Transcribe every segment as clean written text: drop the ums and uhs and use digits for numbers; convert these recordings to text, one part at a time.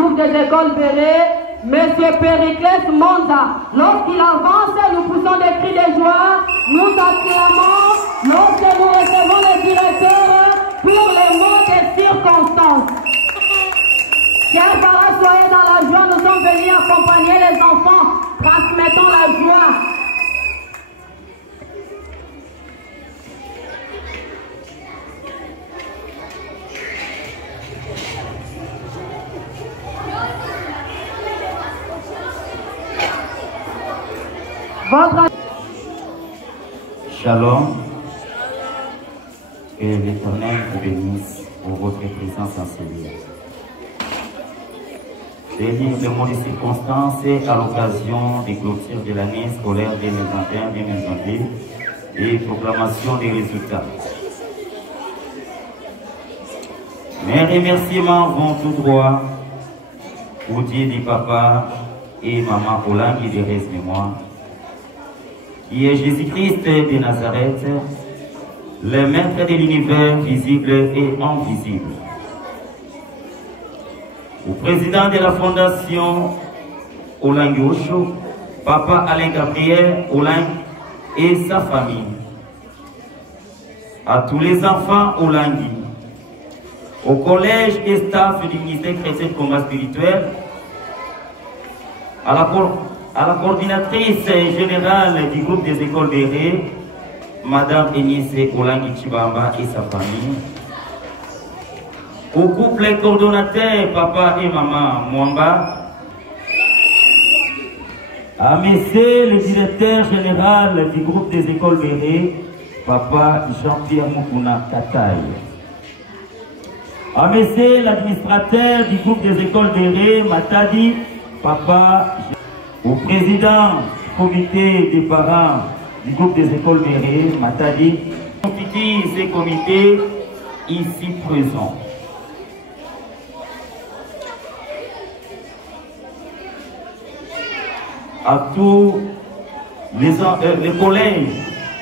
groupe des écoles Béret, M. Périclès Monza. Lorsqu'il avance, nous poussons des cris de joie, nous acclamons lorsque nous recevons le directeur pour les mots des circonstances. Chers parents, soyez dans la joie, nous sommes venus accompagner les enfants, transmettons la joie. Shalom, que l'Éternel vous bénisse pour votre présence en ce lieu. Je vais lire le mot de circonstance à l'occasion des clôtures de l'année scolaire 2021-2022 et proclamation des résultats. Mes remerciements vont tout droit au Dieu du papa et maman Olang et de reste mémoire, qui est Jésus-Christ de Nazareth, le maître de l'univers visible et invisible. Au président de la fondation Olang Osho, papa Alain Gabriel Olang et sa famille. À tous les enfants Olangui, au collège et staff du ministère chrétien de combat spirituel, à la coordinatrice générale du groupe des écoles Béret, Madame Enise Olangi Chibamba et sa famille, au couple coordonnateur Papa et Maman Mwamba, à Monsieur le directeur général du groupe des écoles Béret, Papa Jean-Pierre Mukuna Kataï, à Monsieur l'administrateur du groupe des écoles Béret, Matadi, Papa, au président du comité des parents du groupe des écoles Béret, Matadi, ces comités ici présents. À tous les collègues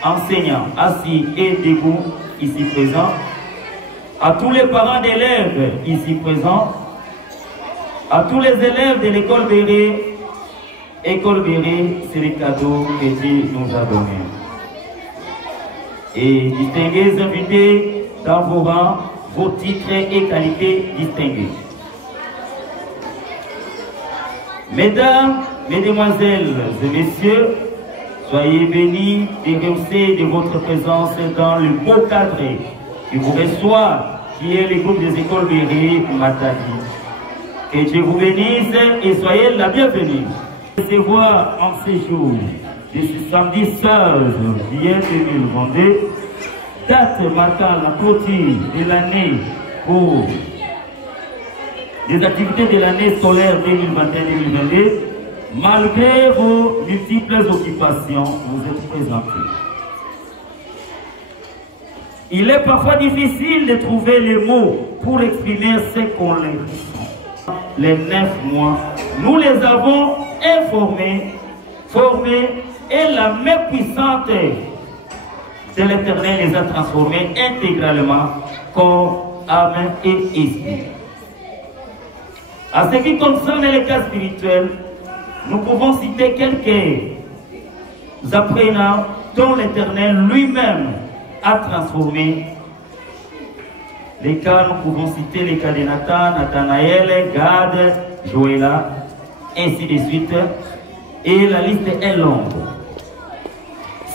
enseignants assis et debout ici présents, à tous les parents d'élèves ici présents, à tous les élèves de l'école Béret. École Béret, c'est le cadeau que Dieu nous a donné. Et distingués invités dans vos rangs, vos titres et qualités distinguées. Mesdames, Mesdemoiselles et Messieurs, soyez bénis et rehaussés de votre présence dans le beau cadre qui vous reçoit, qui est le groupe des écoles Béret Matadi. Que Dieu vous bénisse et soyez la bienvenue. Recevoir en séjour de ce samedi 16 juillet 2022, date marquant la clôture de l'année pour les activités de l'année scolaire 2021-2022, malgré vos multiples occupations, vous êtes présentés. Il est parfois difficile de trouver les mots pour exprimer ce qu'on ressent. Les 9 mois, nous les avons informés, formés, et la main puissante de l'Éternel les a transformés intégralement, corps, âme et esprit. À ce qui concerne les cas spirituels, nous pouvons citer quelques apprenants dont l'Éternel lui-même a transformé. Les cas, nous pouvons citer les cas de Nathan, Nathanaël, Gad, Joëla, ainsi de suite. Et la liste est longue.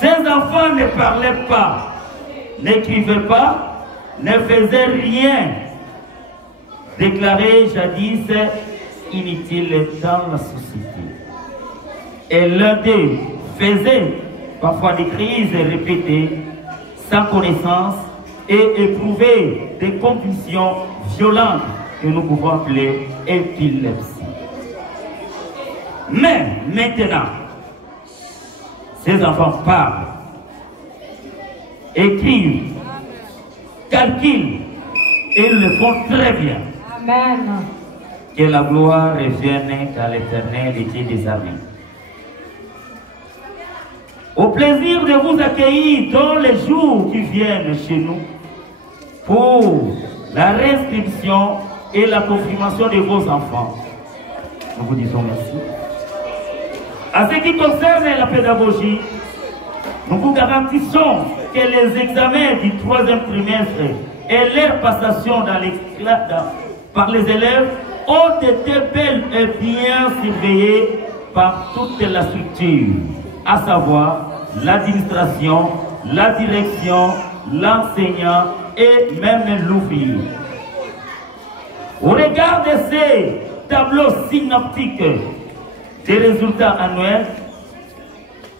Ces enfants ne parlaient pas, n'écrivaient pas, ne faisaient rien. Déclarés jadis inutiles dans la société. Et l'un d'eux faisait parfois des crises répétées, sans connaissance, et éprouvait des convulsions violentes que nous pouvons appeler épilepsie. Mais maintenant, ces enfants parlent, écrivent, calculent, et le font très bien. Amen. Que la gloire revienne à l'Éternel et Dieu des armées. Au plaisir de vous accueillir dans les jours qui viennent chez nous pour la réinscription et la confirmation de vos enfants. nous vous disons merci. En ce qui concerne la pédagogie, nous vous garantissons que les examens du 3e trimestre et leur passation dans les classes par les élèves ont été bel et bien surveillés par toute la structure, à savoir l'administration, la direction, l'enseignant et même l'ouvrier. Au regard de ces tableaux synoptiques des résultats annuels,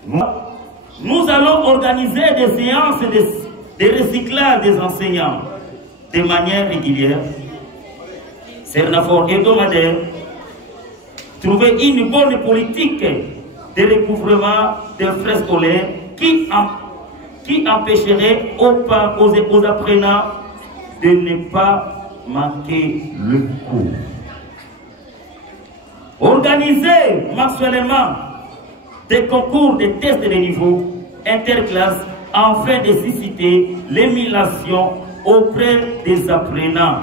nous allons organiser des séances de recyclage des enseignants de manière régulière, c'est un effort hebdomadaire, trouver une bonne politique de recouvrement des frais scolaires qui empêcherait aux apprenants de ne pas manquer le cours. Organiser mensuellement des concours de tests de niveau interclasses afin de susciter l'émulation auprès des apprenants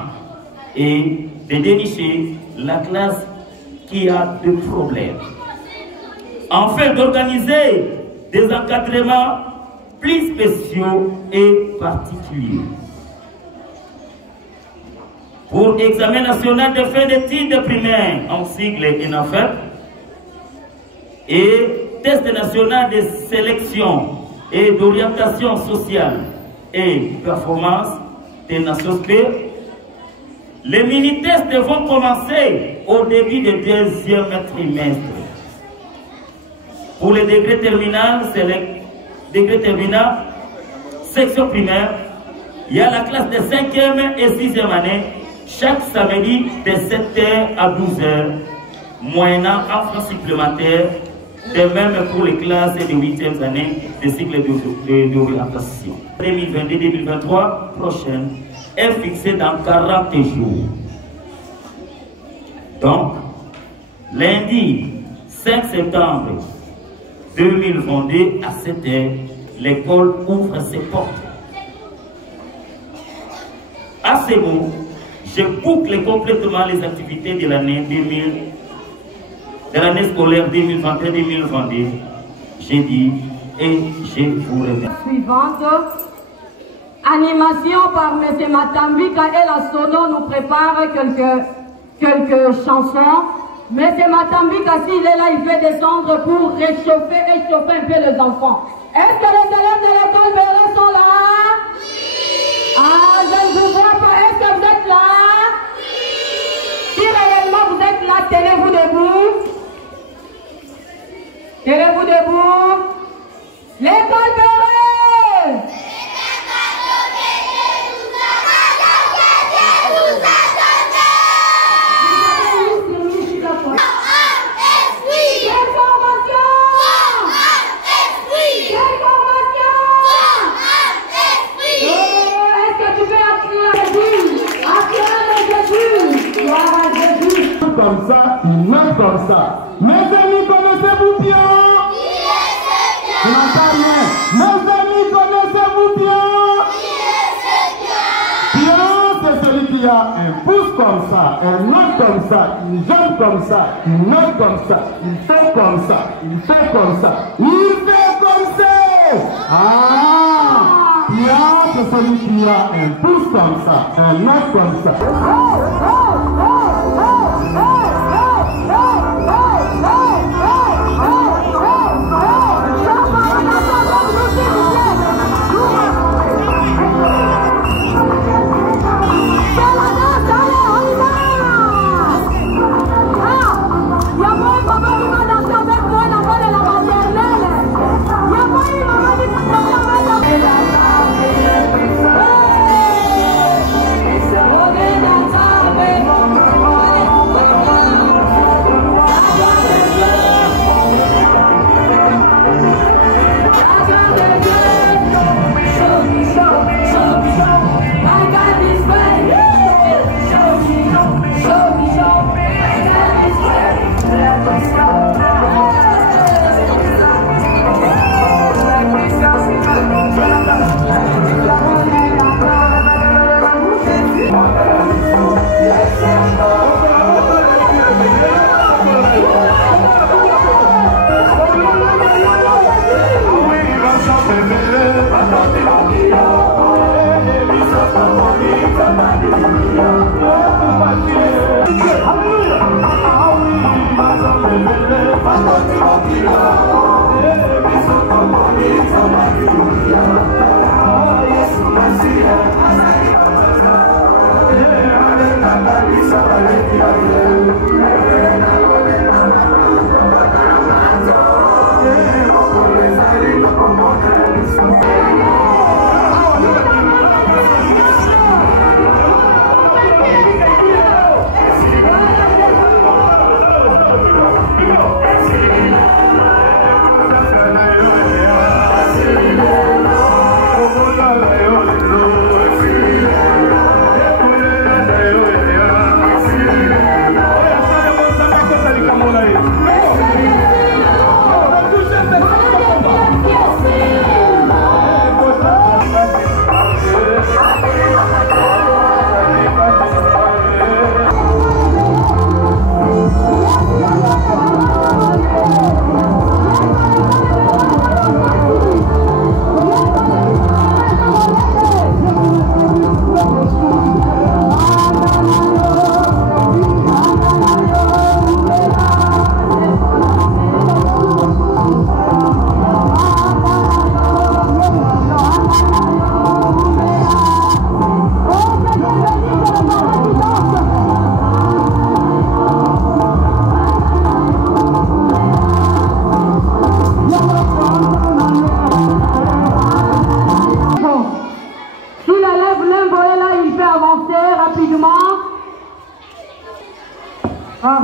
et de dénicher la classe qui a des problèmes. Enfin, d'organiser des encadrements plus spéciaux et particuliers. Pour examen national de fin d'études primaires en sigle ENAFEP et test national de sélection et d'orientation sociale et performance des Nations Unies, les mini-tests vont commencer au début du 2e trimestre. Pour les degrés terminal, c'est le degré terminal, section primaire, il y a la classe de 5e et 6e année, chaque samedi de 7h à 12h, moyennant un franc supplémentaire, de même pour les classes de 8e année de cycle d'orientation. 2022-2023 prochaine est fixée dans 40 jours. Donc, lundi 5 septembre 2022 à 7h, l'école ouvre ses portes. À ce mot, je boucle complètement les activités de l'année scolaire 2021-2022. J'ai dit et je vous remercie. Suivante, animation par M. Matambika et la Sono nous prépare quelques chansons. M. Matambika, s'il est là, il fait descendre pour réchauffer et chauffer un peu les enfants. Est-ce que les élèves de l'école Béret sont là? Ah, je ne vous vois pas. Est-ce que vous êtes là? Si réellement vous êtes là, tenez-vous debout. Tenez-vous debout. L'école Béret! Comme ça, il meurt comme ça. Mes amis, connaissez-vous bien? Je n'entends rien. Mes amis, connaissez-vous bien? Bien, c'est celui qui a un pouce comme ça, un autre comme ça, une jambe comme ça, une autre comme ça, il fait comme ça, il fait comme ça, il fait comme ça. Ah! Bien, c'est celui qui a un pouce comme ça, un autre comme ça. Oh,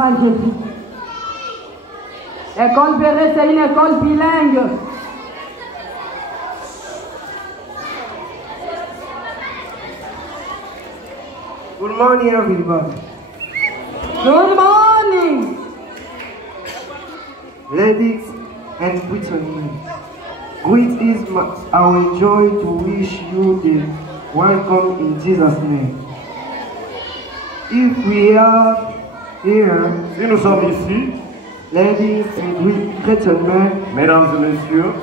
à Jésus. École Béret, c'est une école bilingue. Good morning, everybody. Good morning. Ladies and gentlemen, great is our joy to wish you the welcome in Jesus' name. If we are here, Si nous sommes ici, ladies and gentlemen, mesdames et messieurs,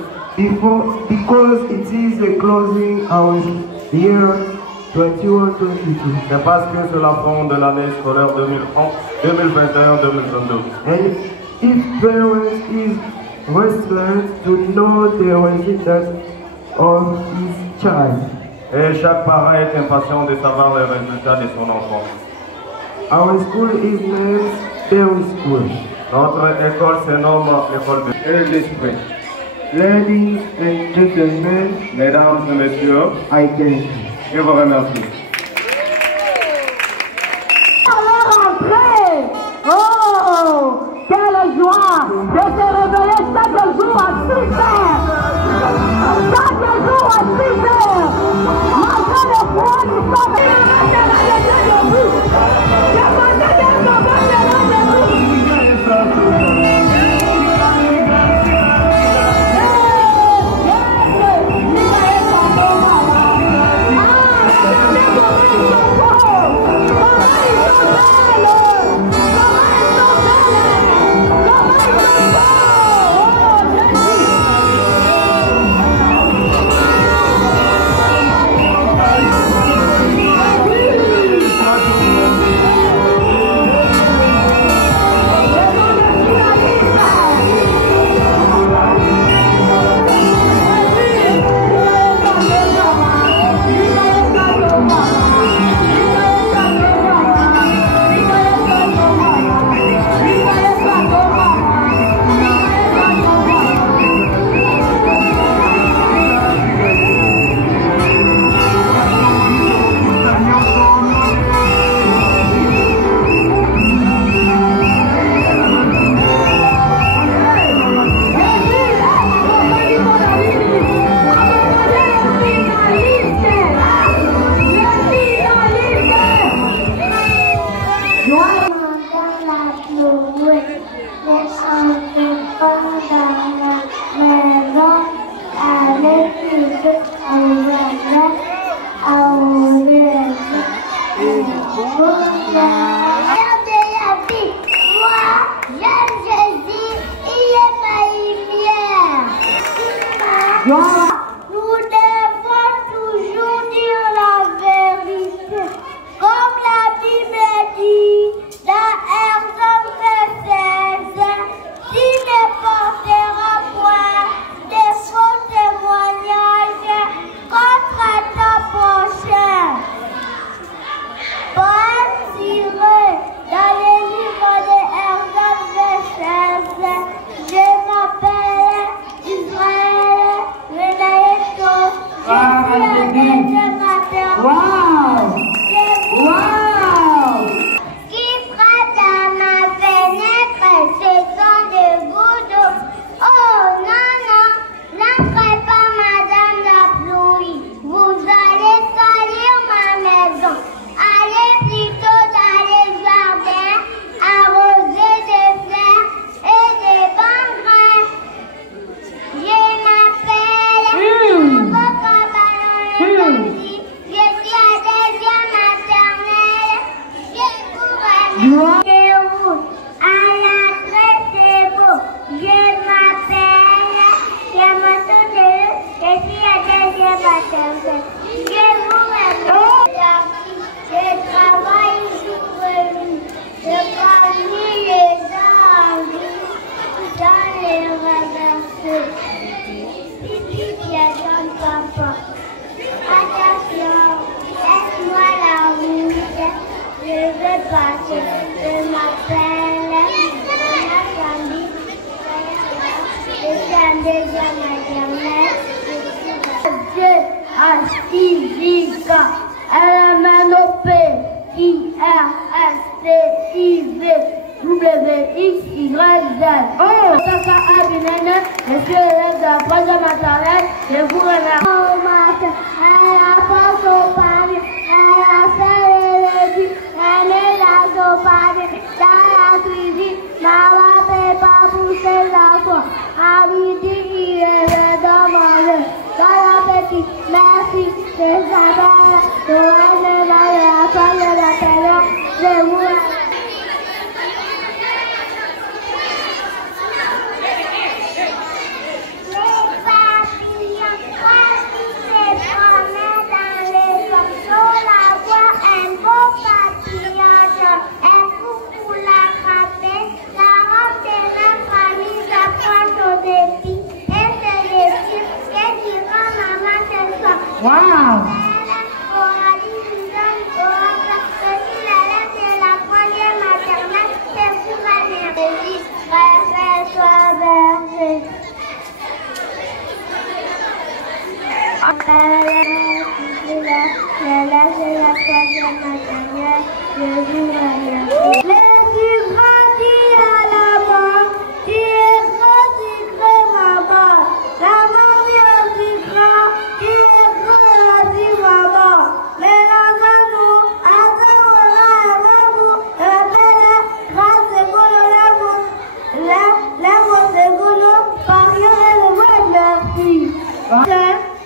because it is the closing our year 21-22. c'est parce que c'est la fin de l'année scolaire 2021-2022. And if parents is restless to know the results of his child. Et chaque parent est impatient de savoir les résultats de son enfant. Our school is named Berry School. Notre école se nomme l'école de l'esprit. Ladies and gentlemen, Mesdames et messieurs, I thank you. je vous remercie. Oh, quelle joie de se réveiller chaque jour à 6 heures. Chaque jour à 6 heures. Malgré le froid, nous sommes debout. Nous devons toujours dire la vérité. Comme la Bible dit dans Exode 16, tu ne porteras point de faux témoignages contre ton prochain. Paul tiré dans le livre de Exode 16, je m'appelle Israël, Wow! Wow! Qui frappe à ma fenêtre, ce sont des gouttes d'eau. Oh non, non, n'entrez pas, madame la pluie. Vous allez salir ma maison. Allez plutôt dans les jardins, arroser des fleurs et des bons grains. Je m'appelle je suis à deuxième maternelle. Je vous à l'entrée, c'est beau. Je m'appelle, je suis à deuxième maternelle. Je vous remercie. Je travaille sur lui. Je parmi les envies dans les reversés. Pipi qui attend papa. Attention, laisse-moi la route, je vais passer. Je m'appelle Nathalie, je suis en deuxième maternelle. Dieu a Civique, LMNOP, IRSTIV, WXYZ. Oh, Tata Abinene, monsieur l'élève de la 3e maternelle, je vous remercie. Oh, matin, elle a pas son panier, elle a fait les légumes, elle est là son panier, dans la cuisine, maman fait pas pour ses enfants. À midi, il est dans manger. Bon appétit, merci, c'est sa mère, de la femme de la télé, je vous remercie. Wow!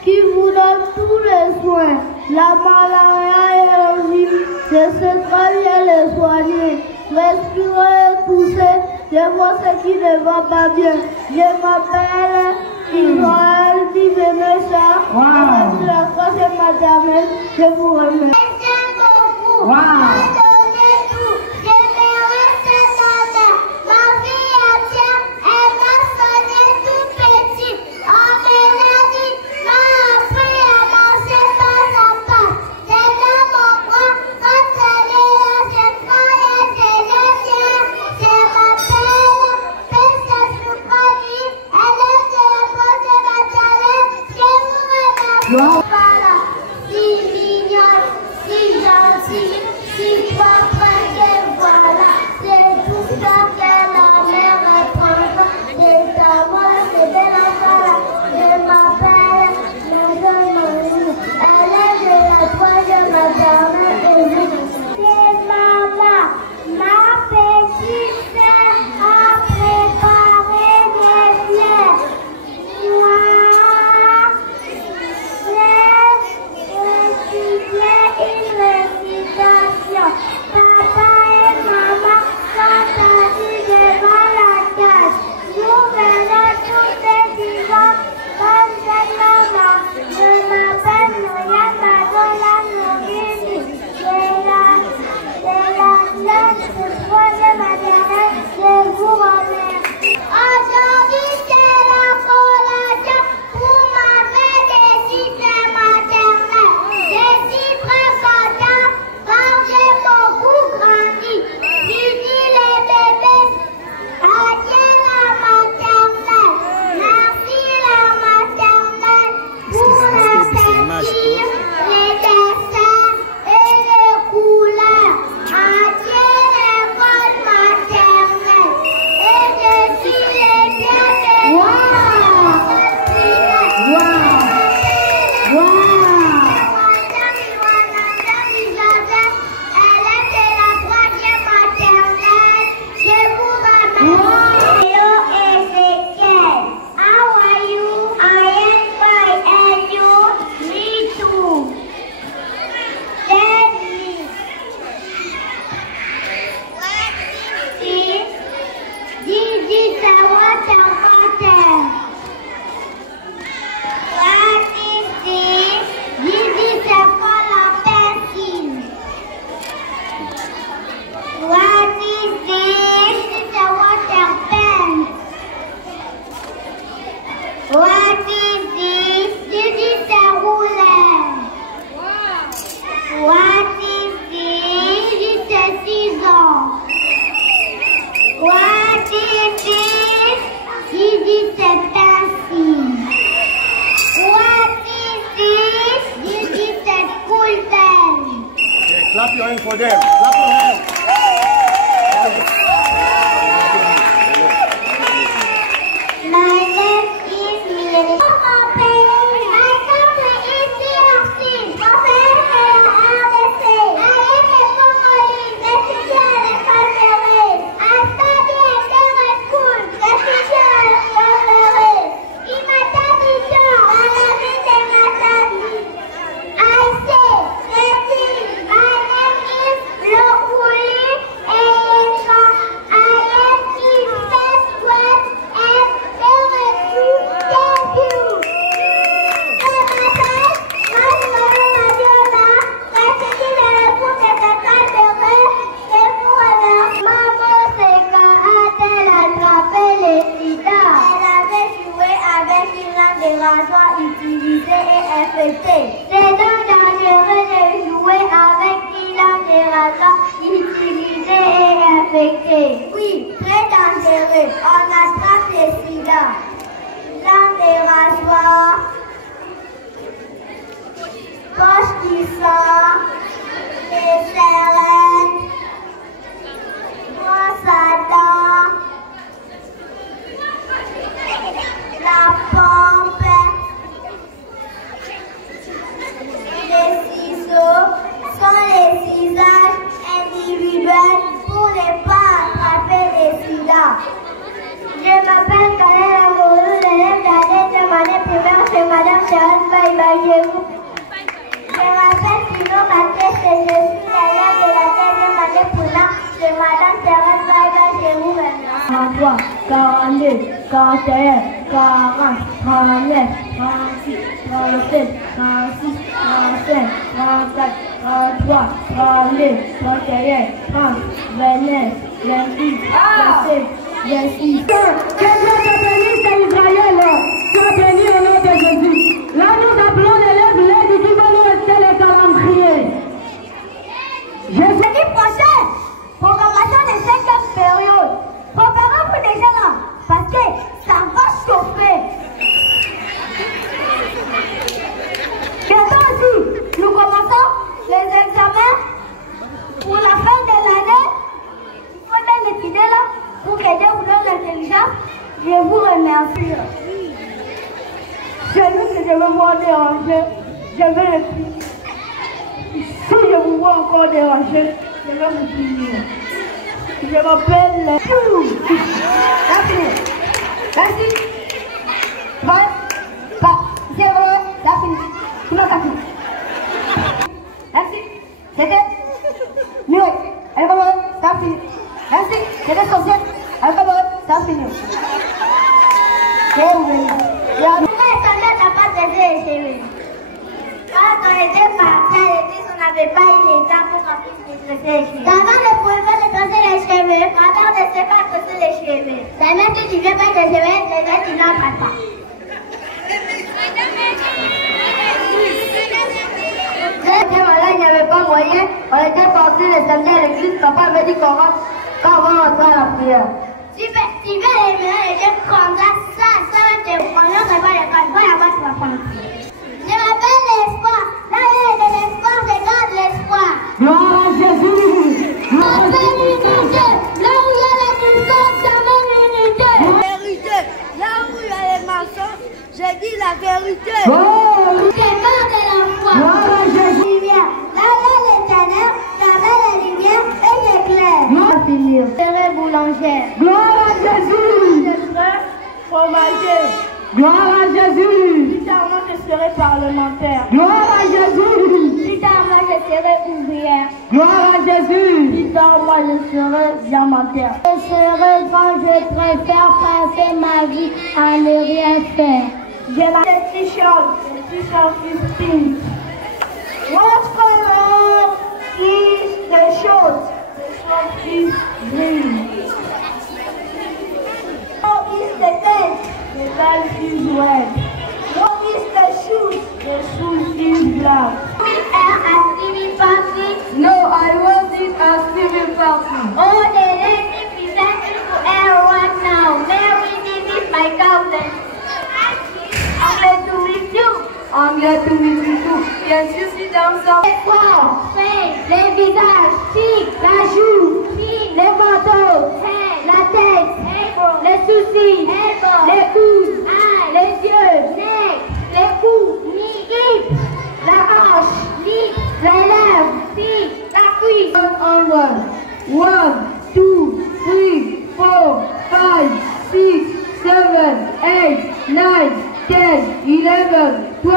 Qui vous donne tous les soins, la malaria et le rhume, je sais très bien les soigner. Respirer et tousser, je vois ce qui ne va pas bien. Je m'appelle Israël Divenecha, je suis la 3e maternelle, je vous remercie. Wow! Clap your hands for them. Clap your hands. rasoirs utilisés et infectés. C'est donc dangereux de jouer avec des rasoirs utilisés et infectés. Oui, très dangereux. On attrape les sida. Dans des rasoirs, poche qui sort, des sirènes, brosse à dents, la pompe, les ciseaux sont les cisages individuels pour ne pas attraper les sida. Je m'appelle Khaled Amourou, l'élève d'année de année primaire chez Madame Thérèse Baïbaïéou. Je m'appelle Pino Mathieu et je suis l'élève de la 4e année primaire chez Madame Thérèse Baïbaïéou. 43, 42, 41, 40, 39, 36, 37, 36, 35, 34, 33, 32, 31, 30, 29, 28, 27, 26. Que Dieu te bénisse, Israël. Sois béni au nom de Jésus. Là, nous appelons l'élève l'aide qui va nous rester les calendriers. Jeudi prochain, programmation de 5e période. Préparez-vous déjà là, parce que ça va chauffer. Bientôt aussi, nous commençons les examens pour la fin de l'année. Il faut bien l'étudier là pour que Dieu vous donne l'intelligence. Je vous remercie. Celui que je veux voir déranger, je vais le punir. Si je vous vois encore déranger, je vais vous punir. Je m'appelle Merci. Merci. 20, 0, ça finit. Tout le monde a fini. Merci. C'était mieux. Elle va voir, ça finit. Merci. C'était sorcier. Elle va voir, ça finit. C'est ouvert. N'a pas traité les cheveux. Quand on était parti à l'église, on n'avait pas eu les temps pour qu'on puisse traiter les cheveux. Avant de pouvoir traiter les cheveux, avant de ne sait pas traiter les cheveux. Ça même si tu ne veux pas tes cheveux, les autres, tu n'en prends pas. Il n'y avait pas moyen, on était parti le samedi à l'église, papa avait dit qu'on rentre quand on va rentrer à la prière. Tu veux les meilleurs, les gens comme ça va te prendre, on va les prendre, voilà, tu vas prendre. Je m'appelle l'espoir, là il y a de l'espoir, je garde l'espoir. Gloire à Jésus. Je m'appelle l'unité, là où il y a la distance, ça mène l'unité. Vérité, là où il y a les mensonges, je dis la vérité. Oh, Je garde la foi. gloire à Jésus. Là il y a les ténèbres, ça met la lumière et l'éclair. Gloire à finir. Je serai boulangère. Gloire à Jésus. Je serai fromager. Gloire à Jésus. Plus tard, moi, je serai parlementaire. Gloire à Jésus. Plus tard, moi je serai ouvrière. Gloire à Jésus. Plus tard, moi, je serai diamantaire. Je serai quand je préfère passer ma vie à ne rien faire. J'ai la t-shirt 15. What color is the shirt? The shirt is green. What is the tent? The tent is red. What is the shoes? The shoes is black. No, I wasn't a Stephen Parker. Oh, the lady presenting to everyone now. Mary, this is my cousin. I'm glad to meet you. I'm glad to meet you too. Yes, you sit down, sir. Les corps, les visages, la joue, les manteaux, la tête, les sourcils, les pouces, les yeux, les coups, la hanche, la lèvre, la cuisse. 1, 2, 3, 4, 5, 6, 7, 8, 9, 10, 11, 12,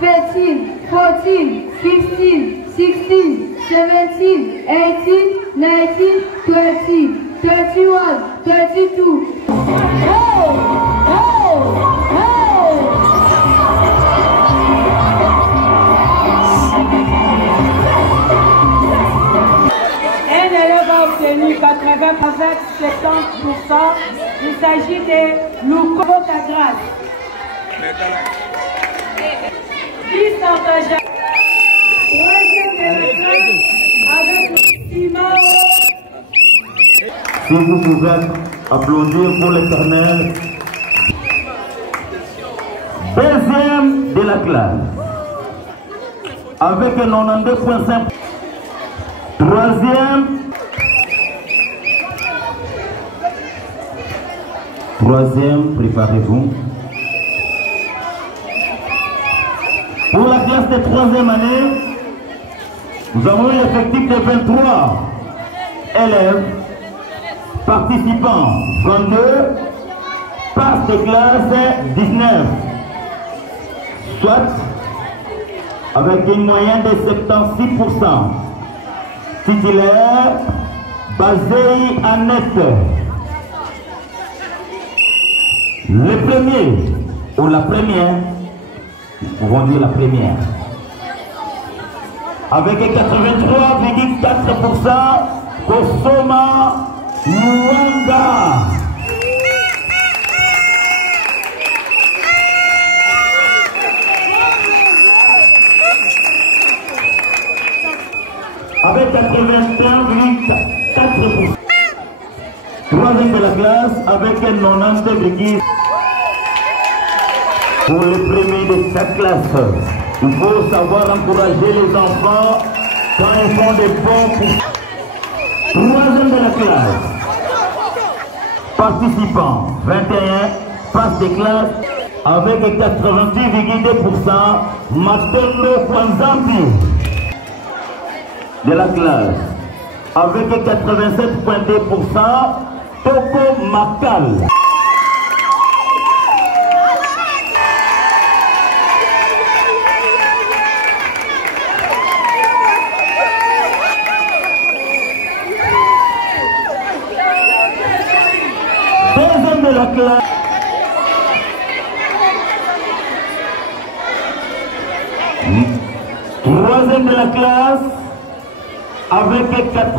13, 14, 15, 16, 17, 18, 19, 20, 21, 32. Un élève a obtenu 80 avec 70%. Il s'agit de Louko ta grâce. Si vous pouvez applaudir pour l'Éternel. Deuxième de la classe, avec un 92.5. Troisième, préparez-vous. Pour la classe de troisième année, nous avons eu l'effectif de 23 élèves, participants 22, passe de classe 19, soit avec une moyenne de 76%. Titulaire, basé en net. Le premier, ou la première, nous pouvons dire la première, avec 83,4%, Kosoma Mwanga. Avec 81,4%. Troisième de la classe avec 90,4%. Pour les premiers de chaque classe, il faut savoir encourager les enfants quand ils font des bons coups. Troisième de la classe. Participants 21, passe de classe avec 90,2%. Matondo Kwanzambi de la classe avec 87,2%. Toko Makal. Deuxième de la classe. Troisième de la classe avec 80.